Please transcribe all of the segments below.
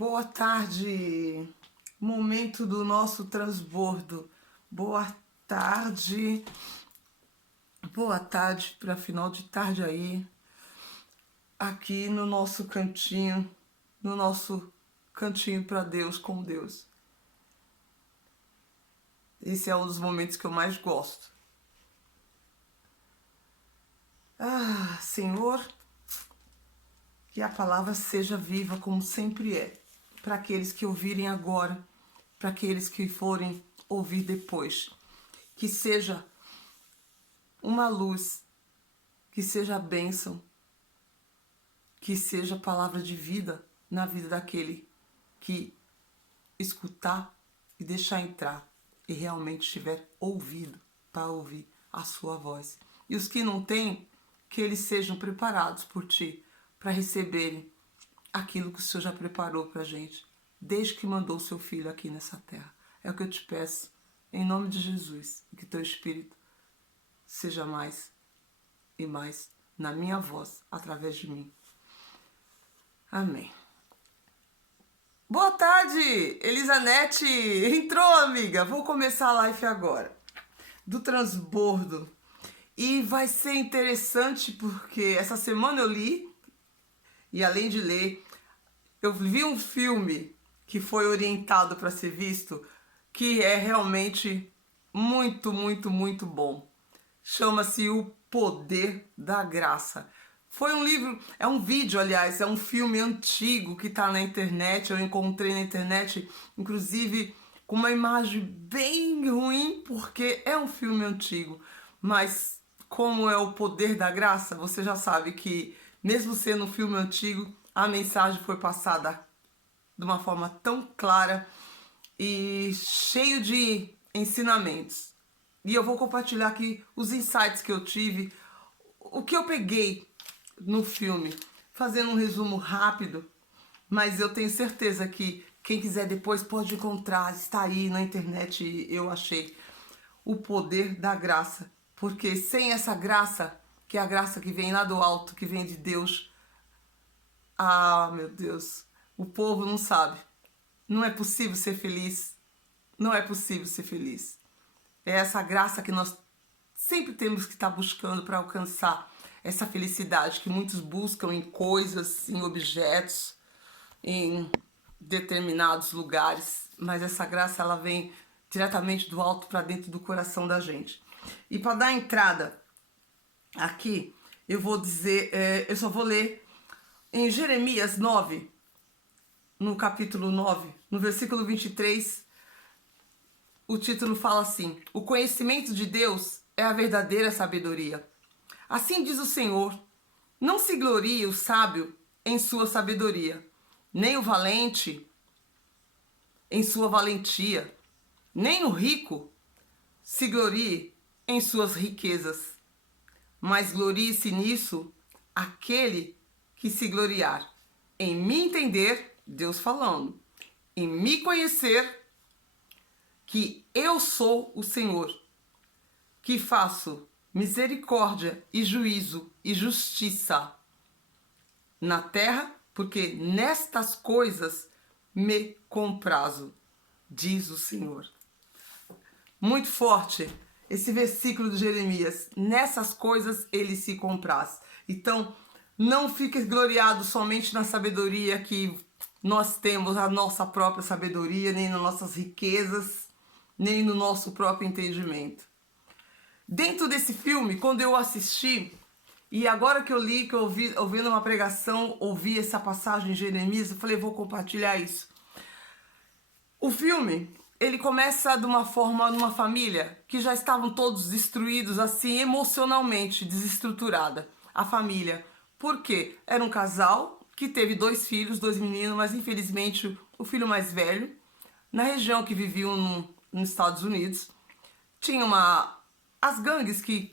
Boa tarde, momento do nosso transbordo. Boa tarde para final de tarde aí, aqui no nosso cantinho para Deus, com Deus. Esse é um dos momentos que eu mais gosto. Senhor, que a palavra seja viva como sempre é, para aqueles que ouvirem agora, para aqueles que forem ouvir depois. Que seja uma luz, que seja a bênção, que seja a palavra de vida na vida daquele que escutar e deixar entrar e realmente estiver ouvido para ouvir a sua voz. E os que não têm, que eles sejam preparados por ti para receberem aquilo que o Senhor já preparou para a gente, desde que mandou o seu Filho aqui nessa terra. É o que eu te peço, em nome de Jesus, e que teu Espírito seja mais e mais na minha voz, através de mim. Amém. Boa tarde, Elisanete. Entrou, amiga. Vou começar a live agora, do transbordo. E vai ser interessante porque essa semana eu li, e além de ler, eu vi um filme que foi orientado para ser visto, que é realmente muito, muito, muito bom. Chama-se O Poder da Graça. Foi um livro, é um vídeo, aliás, é um filme antigo que está na internet. Eu encontrei na internet, inclusive, com uma imagem bem ruim, porque é um filme antigo. Mas como é o poder da graça, você já sabe que, mesmo sendo um filme antigo, a mensagem foi passada de uma forma tão clara e cheio de ensinamentos. E eu vou compartilhar aqui os insights que eu tive, o que eu peguei no filme, fazendo um resumo rápido, mas eu tenho certeza que quem quiser depois pode encontrar, está aí na internet, eu achei, O Poder da Graça. Porque sem essa graça, que é a graça que vem lá do alto, que vem de Deus, meu Deus, o povo não sabe. Não é possível ser feliz. Não é possível ser feliz. É essa graça que nós sempre temos que estar buscando para alcançar essa felicidade que muitos buscam em coisas, em objetos, em determinados lugares. Mas essa graça, ela vem diretamente do alto para dentro do coração da gente. E para dar entrada aqui, eu vou dizer, eu só vou ler em Jeremias 9, no capítulo 9, no versículo 23, o título fala assim: o conhecimento de Deus é a verdadeira sabedoria. Assim diz o Senhor, não se glorie o sábio em sua sabedoria, nem o valente em sua valentia, nem o rico se glorie em suas riquezas, mas glorie-se nisso aquele que se gloriar em me entender, Deus falando, em me conhecer, que eu sou o Senhor, que faço misericórdia e juízo e justiça na terra, porque nestas coisas me comprazo, diz o Senhor. Muito forte esse versículo de Jeremias. Nessas coisas ele se compraz. Então, não fique gloriado somente na sabedoria que nós temos, a nossa própria sabedoria, nem nas nossas riquezas, nem no nosso próprio entendimento. Dentro desse filme, quando eu assisti, e agora que eu li, que eu ouvindo uma pregação, ouvi essa passagem em Jeremias, eu falei, vou compartilhar isso. O filme, ele começa de uma forma, numa família que já estavam todos destruídos, assim, emocionalmente desestruturada. A família. Por quê? Era um casal que teve 2 filhos, 2 meninos, mas infelizmente o filho mais velho, na região que viviam nos Estados Unidos, tinha as gangues que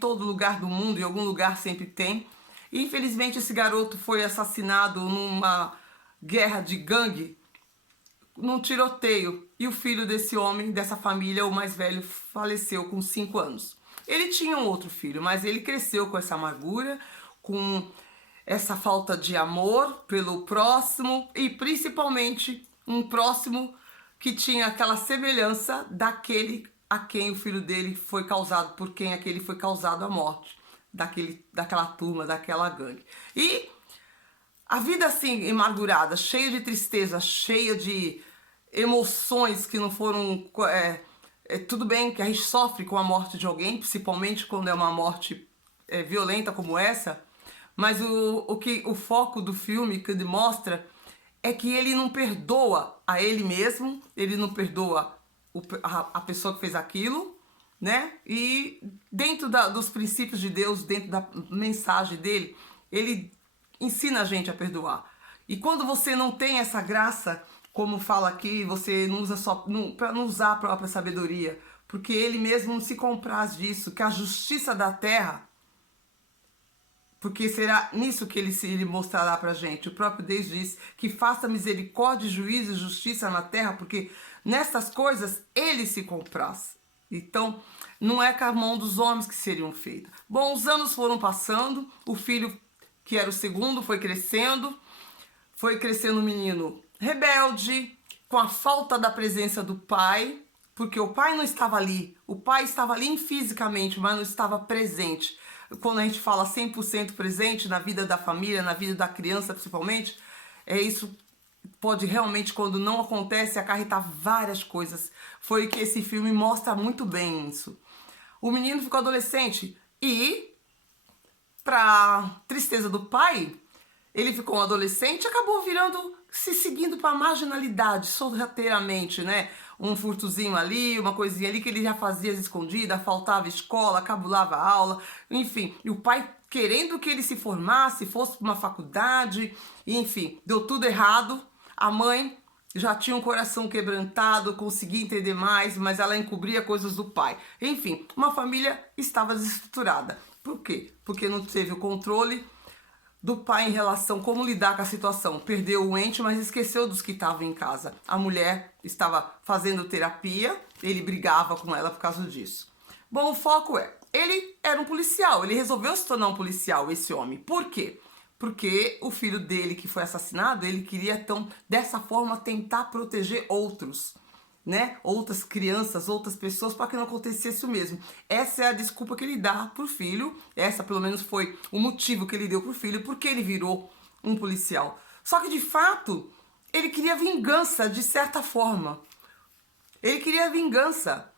todo lugar do mundo, em algum lugar sempre tem. E infelizmente esse garoto foi assassinado numa guerra de gangue, num tiroteio, e o filho desse homem, dessa família, o mais velho, faleceu com 5 anos. Ele tinha um outro filho, mas ele cresceu com essa amargura, com essa falta de amor pelo próximo e principalmente um próximo que tinha aquela semelhança daquele a quem o filho dele foi causado, por quem aquele foi causado a morte, daquela turma, daquela gangue. E a vida assim, amargurada, cheia de tristeza, cheia de emoções que não foram... tudo bem que a gente sofre com a morte de alguém, principalmente quando é uma morte violenta como essa, mas o foco do filme que ele mostra é que ele não perdoa a ele mesmo, ele não perdoa a pessoa que fez aquilo, né? E dentro dos princípios de Deus, dentro da mensagem dele, ele ensina a gente a perdoar. E quando você não tem essa graça, como fala aqui, você não usa para não usar a própria sabedoria, porque ele mesmo não se compraz disso, que a justiça da terra, porque será nisso que ele mostrará pra gente. O próprio Deus diz que faça misericórdia, juízo e justiça na terra, porque nessas coisas ele se compraz. Então, não é com a mão dos homens que seriam feitas. Bom, os anos foram passando, o filho, que era o segundo, foi crescendo um menino rebelde, com a falta da presença do pai, porque o pai não estava ali, o pai estava ali fisicamente, mas não estava presente. Quando a gente fala 100% presente na vida da família, na vida da criança principalmente, isso pode realmente, quando não acontece, acarretar várias coisas. Foi que esse filme mostra muito bem isso. O menino ficou adolescente e, pra tristeza do pai, ele ficou um adolescente e acabou se seguindo para a marginalidade, sorrateiramente, né? Um furtozinho ali, uma coisinha ali que ele já fazia escondida, faltava escola, cabulava aula, enfim. E o pai querendo que ele se formasse, fosse para uma faculdade, enfim, deu tudo errado. A mãe já tinha um coração quebrantado, conseguia entender mais, mas ela encobria coisas do pai. Enfim, uma família estava desestruturada. Por quê? Porque não teve o controle do pai em relação a como lidar com a situação. Perdeu o ente, mas esqueceu dos que estavam em casa. A mulher estava fazendo terapia, ele brigava com ela por causa disso. Bom, o foco ele era um policial, ele resolveu se tornar um policial, esse homem. Por quê? Porque o filho dele que foi assassinado, ele queria, então, dessa forma, tentar proteger outros, né? Outras crianças, outras pessoas, para que não acontecesse o mesmo. Essa é a desculpa que ele dá pro filho. Essa, pelo menos, foi o motivo que ele deu pro filho, porque ele virou um policial. Só que, de fato, ele queria vingança, de certa forma. Ele queria vingança.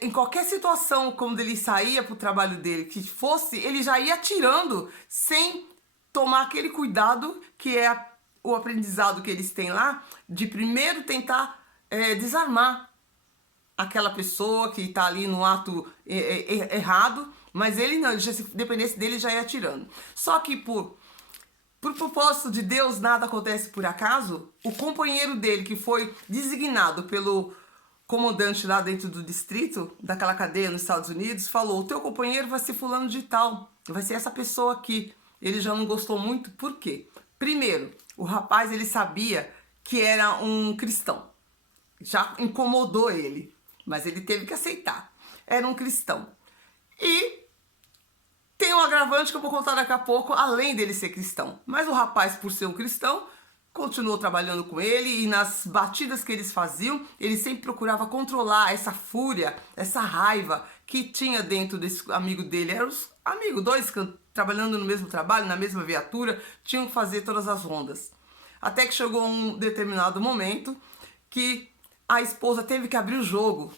Em qualquer situação, quando ele saía pro trabalho dele, que fosse, ele já ia atirando, sem tomar aquele cuidado, que é o aprendizado que eles têm lá, de primeiro tentar desarmar aquela pessoa que está ali no ato errado, mas ele não, se dependesse dele, já ia atirando. Só que por propósito de Deus, nada acontece por acaso. O companheiro dele, que foi designado pelo comandante lá dentro do distrito, daquela cadeia nos Estados Unidos, falou: o teu companheiro vai ser fulano de tal, vai ser essa pessoa aqui. Ele já não gostou muito, por quê? Primeiro, o rapaz, ele sabia que era um cristão. Já incomodou ele, mas ele teve que aceitar. Era um cristão. E tem um agravante que eu vou contar daqui a pouco, além dele ser cristão. Mas o rapaz, por ser um cristão, continuou trabalhando com ele, e nas batidas que eles faziam, ele sempre procurava controlar essa fúria, essa raiva que tinha dentro desse amigo dele. Eram os amigos, dois trabalhando no mesmo trabalho, na mesma viatura, tinham que fazer todas as rondas. Até que chegou um determinado momento que a esposa teve que abrir o jogo.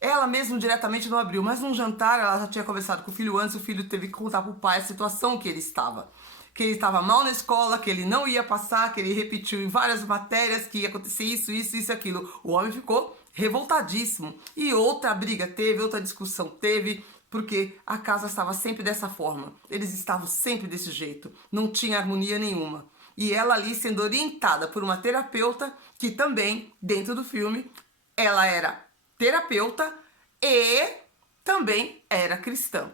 Ela mesmo diretamente não abriu, mas num jantar ela já tinha conversado com o filho antes, o filho teve que contar pro pai a situação que ele estava. Que ele estava mal na escola, que ele não ia passar, que ele repetiu em várias matérias que ia acontecer isso, isso, isso e aquilo. O homem ficou revoltadíssimo. E outra briga teve, outra discussão teve, porque a casa estava sempre dessa forma. Eles estavam sempre desse jeito. Não tinha harmonia nenhuma. E ela ali sendo orientada por uma terapeuta, que também, dentro do filme, ela era terapeuta e também era cristã.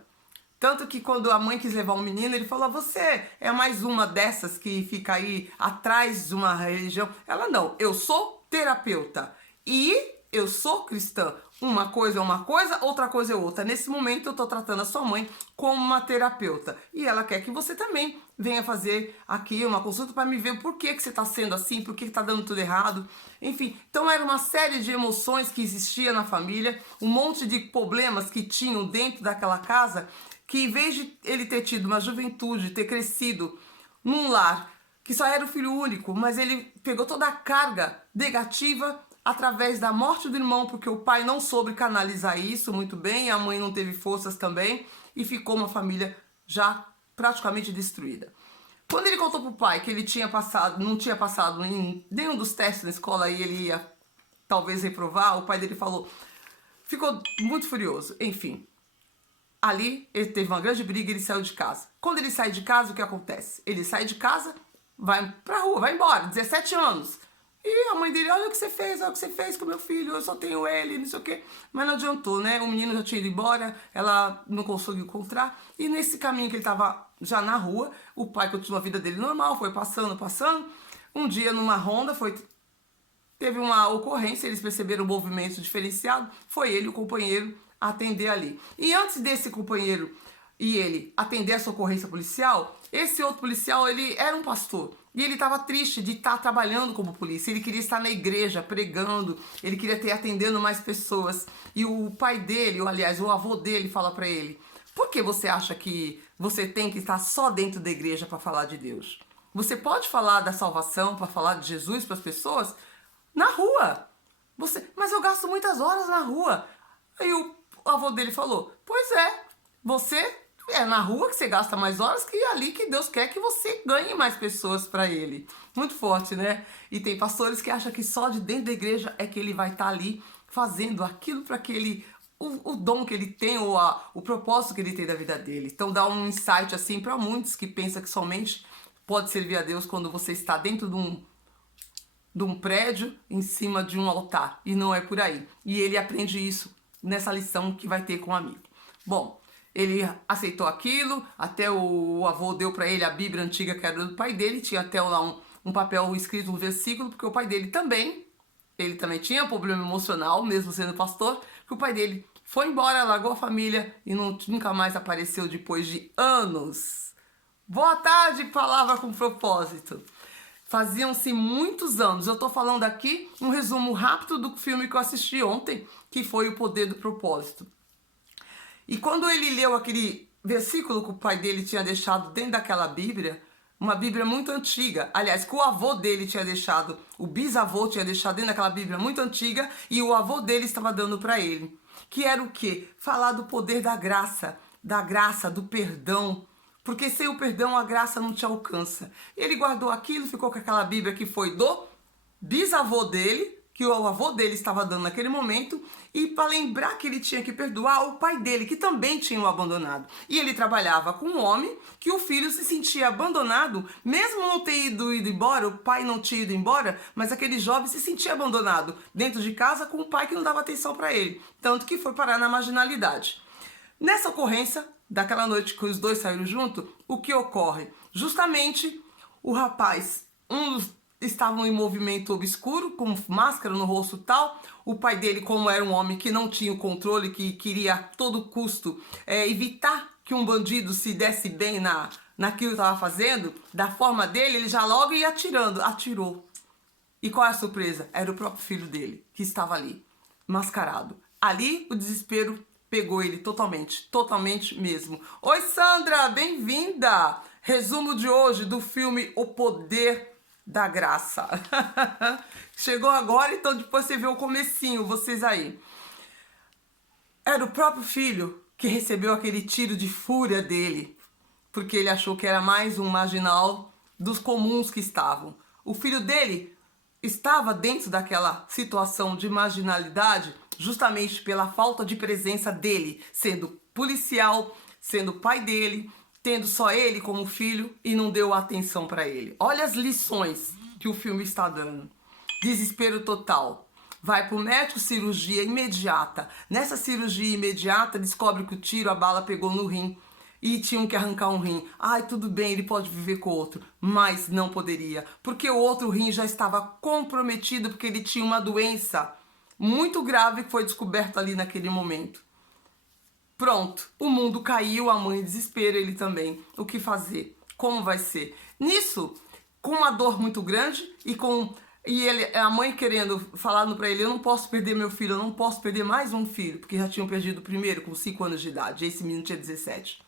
Tanto que quando a mãe quis levar um menino, ele falou: você é mais uma dessas que fica aí atrás de uma religião? Ela: não, eu sou terapeuta e eu sou cristã. uma coisa é uma coisa, outra coisa é outra. Nesse momento eu tô tratando a sua mãe como uma terapeuta. E ela quer que você também venha fazer aqui uma consulta para me ver por que você tá sendo assim, por que tá dando tudo errado. Enfim, então era uma série de emoções que existia na família, um monte de problemas que tinham dentro daquela casa, que em vez de ele ter tido uma juventude, ter crescido num lar que só era o filho único, mas ele pegou toda a carga negativa através da morte do irmão, porque o pai não soube canalizar isso muito bem, a mãe não teve forças também, e ficou uma família já praticamente destruída. Quando ele contou pro pai que ele tinha passado, não tinha passado em nenhum dos testes na escola e ele ia talvez reprovar, o pai dele falou, ficou muito furioso. Enfim, ali ele teve uma grande briga e ele saiu de casa. Quando ele sai de casa, o que acontece? Ele sai de casa, vai pra rua, vai embora, 17 anos. E a mãe dele, olha o que você fez com meu filho, eu só tenho ele, não sei o quê. Mas não adiantou, né? O menino já tinha ido embora, ela não conseguiu encontrar. E nesse caminho que ele estava já na rua, o pai continuou a vida dele normal, foi passando. Um dia numa ronda, teve uma ocorrência, eles perceberam um movimento diferenciado, foi ele, o companheiro, a atender ali. E antes desse companheiro e ele atender essa ocorrência policial, esse outro policial, ele era um pastor. E ele estava triste de estar trabalhando como polícia. Ele queria estar na igreja, pregando. Ele queria ter atendendo mais pessoas. E o pai dele, ou aliás, o avô dele fala para ele, por que você acha que você tem que estar só dentro da igreja para falar de Deus? Você pode falar da salvação, para falar de Jesus para as pessoas na rua. Mas eu gasto muitas horas na rua. Aí o avô dele falou, pois é, você é na rua que você gasta mais horas, que é ali que Deus quer que você ganhe mais pessoas para ele. Muito forte, né? E tem pastores que acham que só de dentro da igreja é que ele vai estar ali fazendo aquilo para que ele, o dom que ele tem ou o propósito que ele tem da vida dele. Então dá um insight assim para muitos que pensam que somente pode servir a Deus quando você está dentro de um prédio em cima de um altar. E não é por aí. E ele aprende isso nessa lição que vai ter com o amigo. Bom, ele aceitou aquilo, até o avô deu para ele a Bíblia antiga que era do pai dele, tinha até lá um papel escrito, um versículo, porque o pai dele também, ele também tinha problema emocional, mesmo sendo pastor, que o pai dele foi embora, largou a família e nunca mais apareceu depois de anos. Boa tarde, palavra com propósito. Faziam-se muitos anos, eu tô falando aqui um resumo rápido do filme que eu assisti ontem, que foi O Poder do Propósito. E quando ele leu aquele versículo que o pai dele tinha deixado dentro daquela Bíblia, uma Bíblia muito antiga, aliás, que o avô dele tinha deixado, o bisavô tinha deixado dentro daquela Bíblia muito antiga, e o avô dele estava dando para ele. Que era o quê? Falar do poder da graça, do perdão, porque sem o perdão a graça não te alcança. Ele guardou aquilo, ficou com aquela Bíblia que foi do bisavô dele, que o avô dele estava dando naquele momento, e para lembrar que ele tinha que perdoar o pai dele, que também tinha o abandonado. E ele trabalhava com um homem que o filho se sentia abandonado, mesmo não ter ido embora, o pai não tinha ido embora, mas aquele jovem se sentia abandonado dentro de casa com um pai que não dava atenção para ele, tanto que foi parar na marginalidade. Nessa ocorrência, daquela noite que os dois saíram juntos, o que ocorre? Justamente o rapaz, estavam em movimento obscuro, com máscara no rosto e tal. O pai dele, como era um homem que não tinha o controle, que queria a todo custo evitar que um bandido se desse bem naquilo que estava fazendo, da forma dele, ele já logo ia atirou. E qual é a surpresa? Era o próprio filho dele, que estava ali, mascarado. Ali, o desespero pegou ele totalmente mesmo. Oi, Sandra, bem-vinda! Resumo de hoje do filme O Poder da Graça. Chegou agora, então depois você vê o comecinho, vocês aí. Era o próprio filho que recebeu aquele tiro de fúria dele, porque ele achou que era mais um marginal dos comuns que estavam. O filho dele estava dentro daquela situação de marginalidade justamente pela falta de presença dele, sendo policial, sendo pai dele, tendo só ele como filho e não deu atenção para ele. Olha as lições que o filme está dando. Desespero total. Vai pro médico, cirurgia imediata. Nessa cirurgia imediata, descobre que o tiro, a bala pegou no rim e tinham que arrancar um rim. Ai, tudo bem, ele pode viver com o outro, mas não poderia, porque o outro rim já estava comprometido, porque ele tinha uma doença muito grave que foi descoberto ali naquele momento. Pronto, o mundo caiu, a mãe em desespero, ele também. O que fazer? Como vai ser? Nisso, com uma dor muito grande e a mãe querendo, falando para ele, eu não posso perder meu filho, eu não posso perder mais um filho, porque já tinham perdido o primeiro com 5 anos de idade, esse menino tinha 17.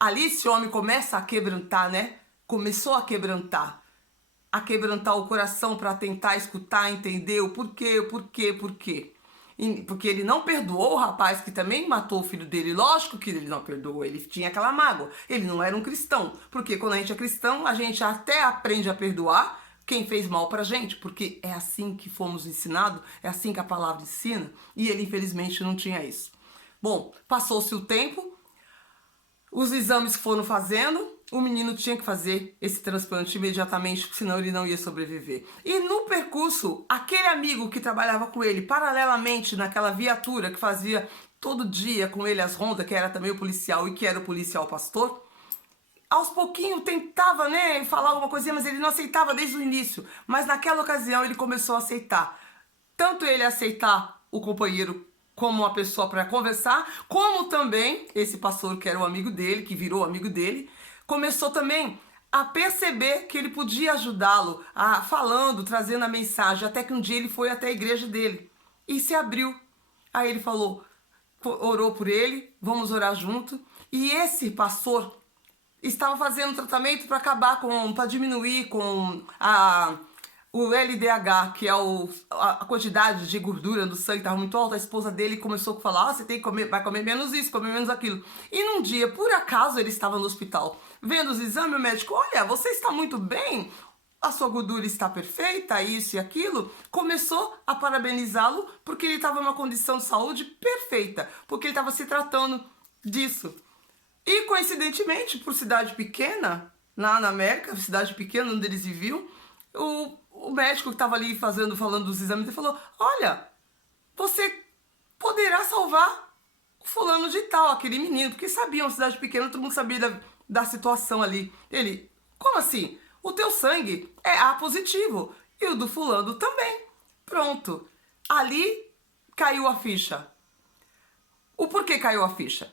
Ali esse homem começa a quebrantar, né? Começou a quebrantar o coração para tentar escutar, entender o porquê. Porque ele não perdoou o rapaz que também matou o filho dele. Lógico que ele não perdoou, ele tinha aquela mágoa. Ele não era um cristão. Porque quando a gente é cristão, a gente até aprende a perdoar quem fez mal pra gente. Porque é assim que fomos ensinados, é assim que a palavra ensina. E ele, infelizmente, não tinha isso. Bom, passou-se o tempo, os exames foram fazendo, o menino tinha que fazer esse transplante imediatamente, senão ele não ia sobreviver. E no percurso, aquele amigo que trabalhava com ele, paralelamente naquela viatura que fazia todo dia com ele as rondas, que era também o policial e que era o policial pastor, aos pouquinhos tentava, né, falar alguma coisinha, mas ele não aceitava desde o início. Mas naquela ocasião ele começou a aceitar. Tanto ele aceitar o companheiro como uma pessoa para conversar, como também esse pastor que era o amigo dele, que virou amigo dele, começou também a perceber que ele podia ajudá-lo, falando, trazendo a mensagem, até que um dia ele foi até a igreja dele e se abriu. Aí ele falou, orou por ele, vamos orar junto. E esse pastor estava fazendo tratamento para acabar para diminuir com o LDH, que é a quantidade de gordura do sangue estava muito alta. A esposa dele começou a falar, você tem que comer, vai comer menos isso, comer menos aquilo. E num dia, por acaso, ele estava no hospital, vendo os exames, o médico, olha, você está muito bem, a sua gordura está perfeita, isso e aquilo, começou a parabenizá-lo porque ele estava numa condição de saúde perfeita, porque ele estava se tratando disso. E coincidentemente, por cidade pequena, lá na América, cidade pequena onde eles viviam, o médico que estava ali falando dos exames, ele falou, olha, você poderá salvar o fulano de tal, aquele menino, porque sabiam, cidade pequena, todo mundo sabia da situação ali. Ele, como assim? O teu sangue é A positivo e o do fulano também. Pronto. Ali caiu a ficha. O porquê caiu a ficha?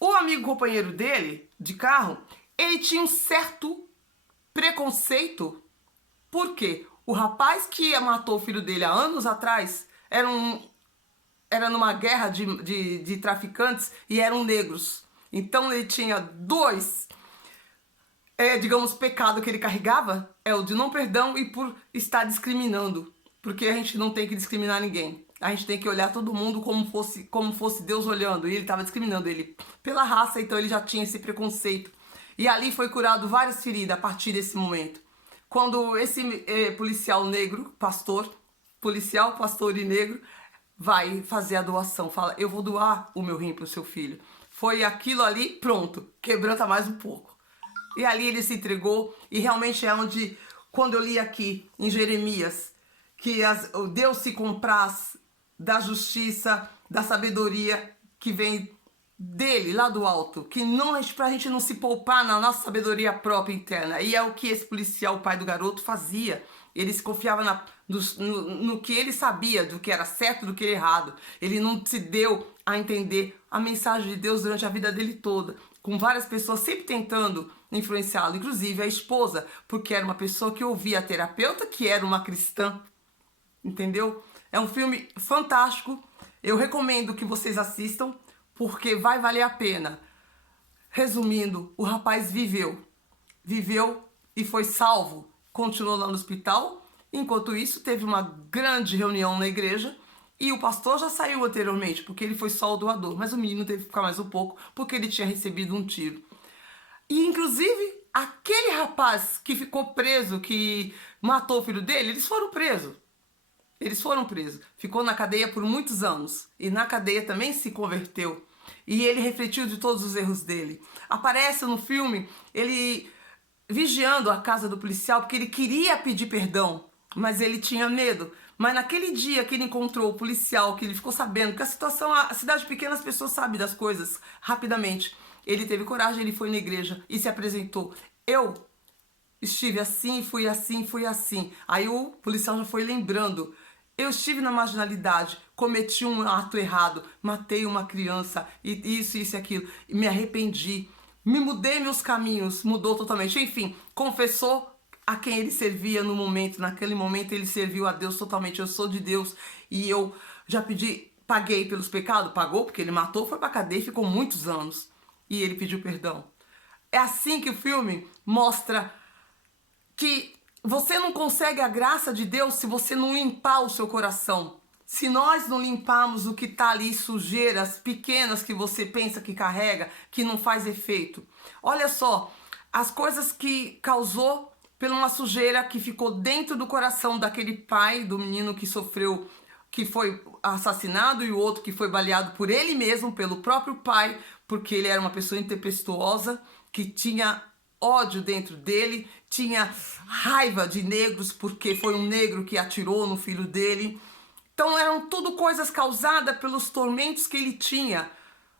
O amigo companheiro dele, de carro, ele tinha um certo preconceito. Por quê? O rapaz que matou o filho dele há anos atrás era numa guerra de traficantes e eram negros. Então ele tinha dois, digamos, pecado que ele carregava, é o de não perdão e por estar discriminando. Porque a gente não tem que discriminar ninguém. A gente tem que olhar todo mundo como fosse Deus olhando. E ele estava discriminando ele pela raça, então ele já tinha esse preconceito. E ali foi curado várias feridas a partir desse momento. Quando esse policial negro, policial, pastor e negro, vai fazer a doação, fala, eu vou doar o meu rim para o seu filho. Foi aquilo ali, pronto, quebranta mais um pouco. E ali ele se entregou, e realmente é onde, quando eu li aqui em Jeremias, que Deus se compraz da justiça, da sabedoria que vem dele, lá do alto, que não é pra gente não se poupar na nossa sabedoria própria interna. E é o que esse policial, o pai do garoto, fazia. Ele se confiava no que ele sabia, do que era certo, do que era errado. Ele não se deu a entender a mensagem de Deus durante a vida dele toda, com várias pessoas sempre tentando influenciá-lo, inclusive a esposa, porque era uma pessoa que ouvia a terapeuta, que era uma cristã. Entendeu? É um filme fantástico. Eu recomendo que vocês assistam, porque vai valer a pena. Resumindo, o rapaz viveu e foi salvo. Continuou lá no hospital. Enquanto isso, teve uma grande reunião na igreja e o pastor já saiu anteriormente, porque ele foi só o doador. Mas o menino teve que ficar mais um pouco, porque ele tinha recebido um tiro. E, inclusive, aquele rapaz que ficou preso, que matou o filho dele, eles foram presos. Ficou na cadeia por muitos anos. E na cadeia também se converteu. E ele refletiu de todos os erros dele. Aparece no filme ele vigiando a casa do policial porque ele queria pedir perdão, mas ele tinha medo. Mas naquele dia que ele encontrou o policial, que ele ficou sabendo que a cidade pequena, as pessoas sabem das coisas rapidamente. Ele teve coragem, ele foi na igreja e se apresentou. Eu estive assim, fui assim, fui assim. Aí o policial já foi lembrando. Eu estive na marginalidade, cometi um ato errado, matei uma criança, e isso e aquilo, e me arrependi. Me mudei meus caminhos, mudou totalmente. Enfim, confessou a quem ele servia no momento. Naquele momento ele serviu a Deus totalmente. Eu sou de Deus e eu já pedi, paguei pelos pecados. Pagou porque ele matou, foi pra cadeia e ficou muitos anos. E ele pediu perdão. É assim que o filme mostra que você não consegue a graça de Deus se você não limpar o seu coração. Se nós não limparmos o que está ali, sujeiras pequenas que você pensa que carrega, que não faz efeito. Olha só, as coisas que causou por uma sujeira que ficou dentro do coração daquele pai, do menino que sofreu, que foi assassinado, e o outro que foi baleado por ele mesmo, pelo próprio pai, porque ele era uma pessoa intempestuosa, que tinha ódio dentro dele, tinha raiva de negros, porque foi um negro que atirou no filho dele. Então eram tudo coisas causadas pelos tormentos que ele tinha,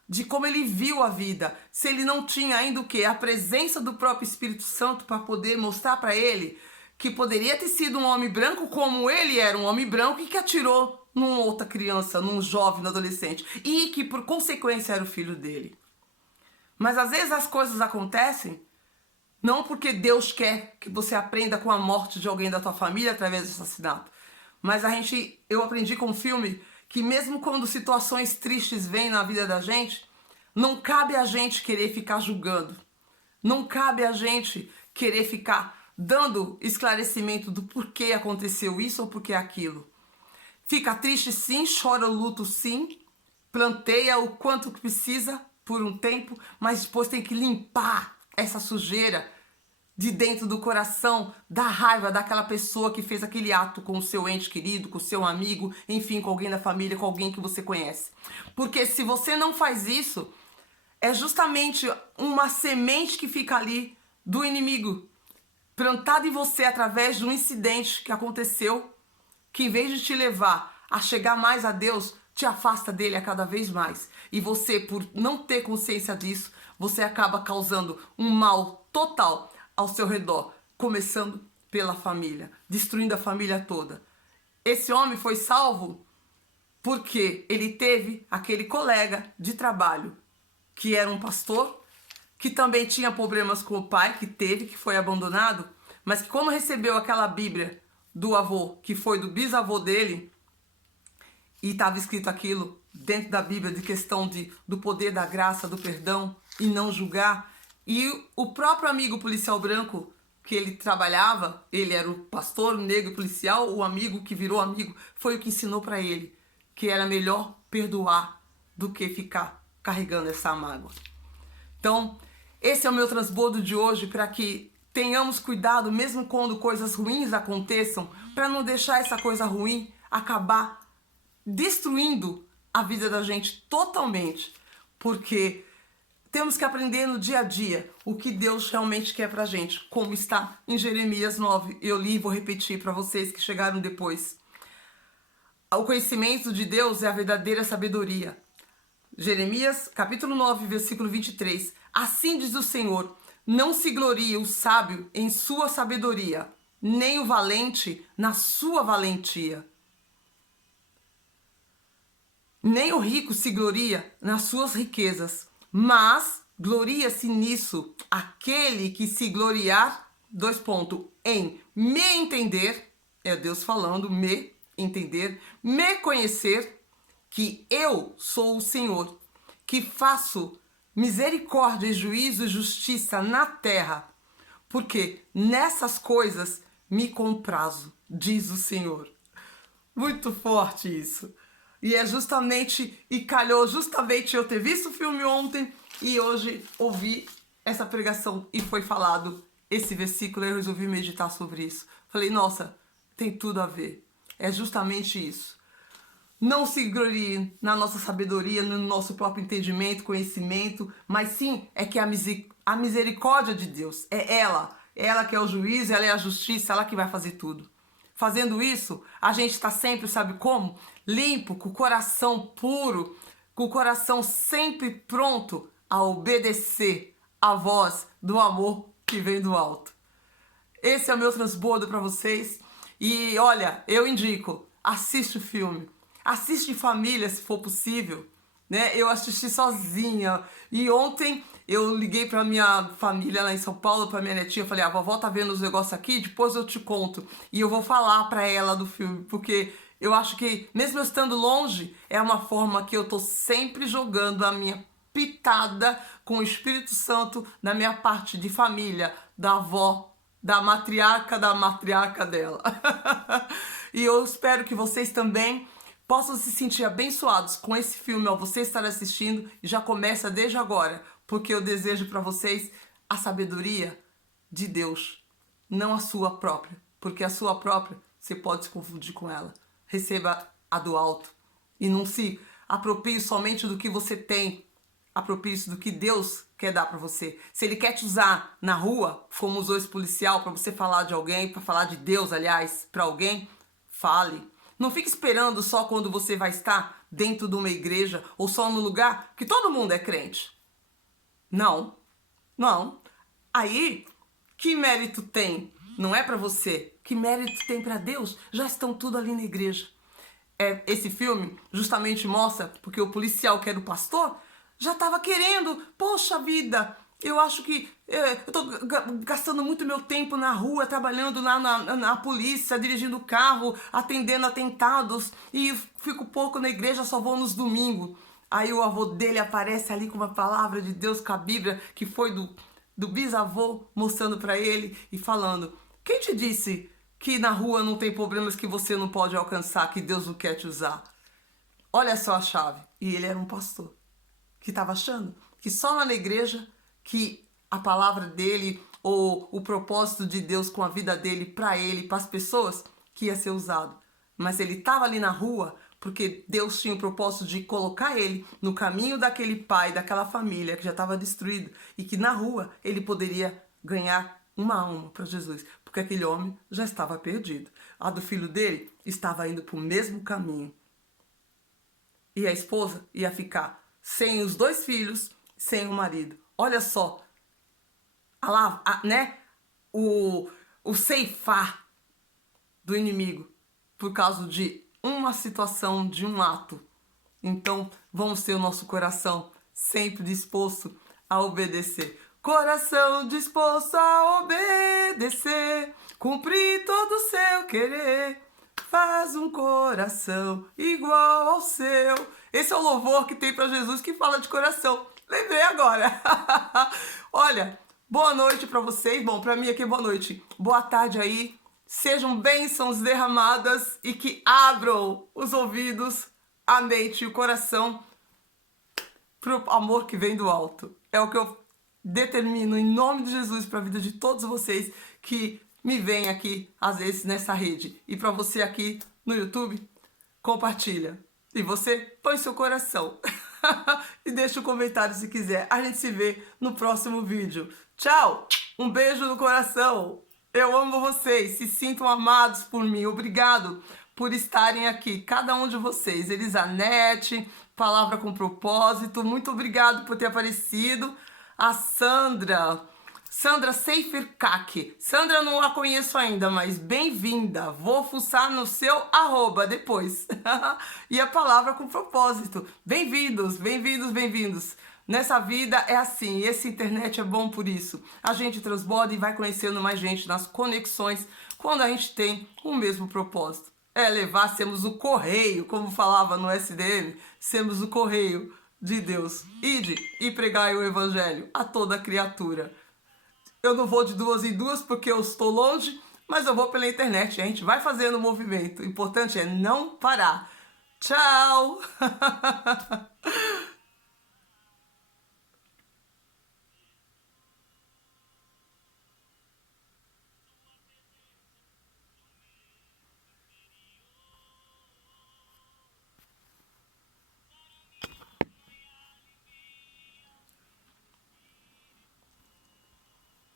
de como ele viu a vida. Se ele não tinha ainda o quê? A presença do próprio Espírito Santo para poder mostrar para ele que poderia ter sido um homem branco como ele era um homem branco e que atirou numa outra criança, num jovem, num adolescente. E que por consequência era o filho dele. Mas às vezes as coisas acontecem não porque Deus quer que você aprenda com a morte de alguém da tua família através do assassinato. Mas eu aprendi com o filme que mesmo quando situações tristes vêm na vida da gente, não cabe a gente querer ficar julgando. Não cabe a gente querer ficar dando esclarecimento do porquê aconteceu isso ou porquê aquilo. Fica triste sim, chora o luto sim, planteia o quanto que precisa por um tempo, mas depois tem que limpar essa sujeira de dentro do coração, da raiva daquela pessoa que fez aquele ato com o seu ente querido, com o seu amigo, enfim, com alguém da família, com alguém que você conhece. Porque se você não faz isso, é justamente uma semente que fica ali do inimigo, plantada em você através de um incidente que aconteceu, que em vez de te levar a chegar mais a Deus, te afasta dele a cada vez mais. E você, por não ter consciência disso, você acaba causando um mal total ao seu redor, começando pela família, destruindo a família toda. Esse homem foi salvo porque ele teve aquele colega de trabalho que era um pastor, que também tinha problemas com o pai, que foi abandonado, mas que quando recebeu aquela Bíblia do avô, que foi do bisavô dele, e estava escrito aquilo dentro da Bíblia de questão do poder da graça, do perdão e não julgar. E o próprio amigo policial branco que ele trabalhava, ele era o pastor, o negro policial, o amigo que virou amigo, foi o que ensinou para ele que era melhor perdoar do que ficar carregando essa mágoa. Então, esse é o meu transbordo de hoje, para que tenhamos cuidado, mesmo quando coisas ruins aconteçam, para não deixar essa coisa ruim acabar destruindo a vida da gente totalmente, porque temos que aprender no dia a dia o que Deus realmente quer pra gente, como está em Jeremias 9. Eu li e vou repetir para vocês que chegaram depois. O conhecimento de Deus é a verdadeira sabedoria. Jeremias, capítulo 9, versículo 23. Assim diz o Senhor, não se glorie o sábio em sua sabedoria, nem o valente na sua valentia. Nem o rico se gloria nas suas riquezas, mas gloria-se nisso aquele que se gloriar, em me entender, é Deus falando, me entender, me conhecer, que eu sou o Senhor, que faço misericórdia e juízo e justiça na terra, porque nessas coisas me comprazo, diz o Senhor. Muito forte isso. E é justamente, e calhou justamente eu ter visto o filme ontem e hoje ouvi essa pregação e foi falado esse versículo, eu resolvi meditar sobre isso. Falei, nossa, tem tudo a ver. É justamente isso. Não se glorie na nossa sabedoria, no nosso próprio entendimento, conhecimento, mas sim é que a misericórdia de Deus é ela que é o juiz, ela é a justiça, ela que vai fazer tudo. Fazendo isso, a gente está sempre, sabe como? Limpo, com o coração puro, com o coração sempre pronto a obedecer a voz do amor que vem do alto. Esse é o meu transbordo para vocês. E olha, eu indico, assiste o filme. Assiste em família, se for possível. Né? Eu assisti sozinha. E ontem eu liguei pra minha família lá em São Paulo, pra minha netinha. Eu falei, a vovó tá vendo os negócios aqui, depois eu te conto. E eu vou falar pra ela do filme, porque eu acho que, mesmo eu estando longe, é uma forma que eu tô sempre jogando a minha pitada com o Espírito Santo na minha parte de família, da avó, da matriarca dela. E eu espero que vocês também possam se sentir abençoados com esse filme ao você estar assistindo, e já começa desde agora, porque eu desejo para vocês a sabedoria de Deus, não a sua própria, porque a sua própria você pode se confundir com ela. Receba a do alto e não se aproprie somente do que você tem, aproprie-se do que Deus quer dar para você. Se Ele quer te usar na rua, como usou esse policial, para você falar de alguém, para falar de Deus, aliás, para alguém, fale. Não fique esperando só quando você vai estar dentro de uma igreja ou só no lugar que todo mundo é crente. Não, não. Aí, que mérito tem? Não é para você. Que mérito tem para Deus? Já estão tudo ali na igreja. Esse filme justamente mostra, porque o policial que era o pastor já estava querendo, poxa vida, eu acho que eu estou gastando muito meu tempo na rua, trabalhando na polícia, dirigindo carro, atendendo atentados, e fico pouco na igreja, só vou nos domingos. Aí o avô dele aparece ali com uma palavra de Deus, com a Bíblia, que foi do bisavô, mostrando para ele e falando, quem te disse que na rua não tem problemas que você não pode alcançar, que Deus não quer te usar? Olha só a chave. E ele era um pastor que estava achando que só lá na igreja que a palavra dele ou o propósito de Deus com a vida dele, para ele, para as pessoas, que ia ser usado. Mas ele estava ali na rua porque Deus tinha o propósito de colocar ele no caminho daquele pai, daquela família que já estava destruído, e que na rua ele poderia ganhar uma alma para Jesus, porque aquele homem já estava perdido. A do filho dele estava indo para o mesmo caminho. E a esposa ia ficar sem os 2 filhos, sem o marido. Olha só, né? O ceifar do inimigo por causa de uma situação, de um ato. Então, vamos ter o nosso coração sempre disposto a obedecer. Coração disposto a obedecer, cumprir todo o seu querer. Faz um coração igual ao seu. Esse é o louvor que tem para Jesus que fala de coração. Lembrei agora. Olha, boa noite para vocês. Bom, para mim aqui boa noite. Boa tarde aí. Sejam bênçãos derramadas e que abram os ouvidos, a mente e o coração pro amor que vem do alto. É o que eu determino em nome de Jesus para a vida de todos vocês que me veem aqui, às vezes, nessa rede. E para você aqui no YouTube, compartilha. E você põe seu coração. E deixa um comentário se quiser. A gente se vê no próximo vídeo. Tchau! Um beijo no coração. Eu amo vocês. Se sintam amados por mim. Obrigado por estarem aqui. Cada um de vocês. Elisanete, Palavra com Propósito. Muito obrigado por ter aparecido. A Sandra Seifercac. Sandra, não a conheço ainda, mas bem-vinda. Vou fuçar no seu @ depois. E a Palavra com Propósito. Bem-vindos, bem-vindos, bem-vindos. Nessa vida é assim, esse internet é bom por isso. A gente transborda e vai conhecendo mais gente nas conexões quando a gente tem o mesmo propósito. É levar, sermos o correio, como falava no SDM, sermos o correio de Deus. Ide e pregai o evangelho a toda criatura. Eu não vou de 2 em 2 porque eu estou longe, mas eu vou pela internet. A gente vai fazendo o movimento. O importante é não parar. Tchau!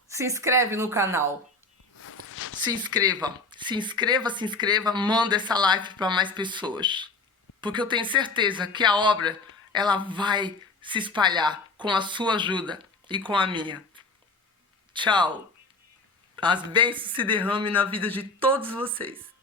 Se inscreve no canal. Se inscreva. Se inscreva, se inscreva. Manda essa live para mais pessoas. Porque eu tenho certeza que a obra ela vai se espalhar com a sua ajuda e com a minha. Tchau. As bênçãos se derramem na vida de todos vocês.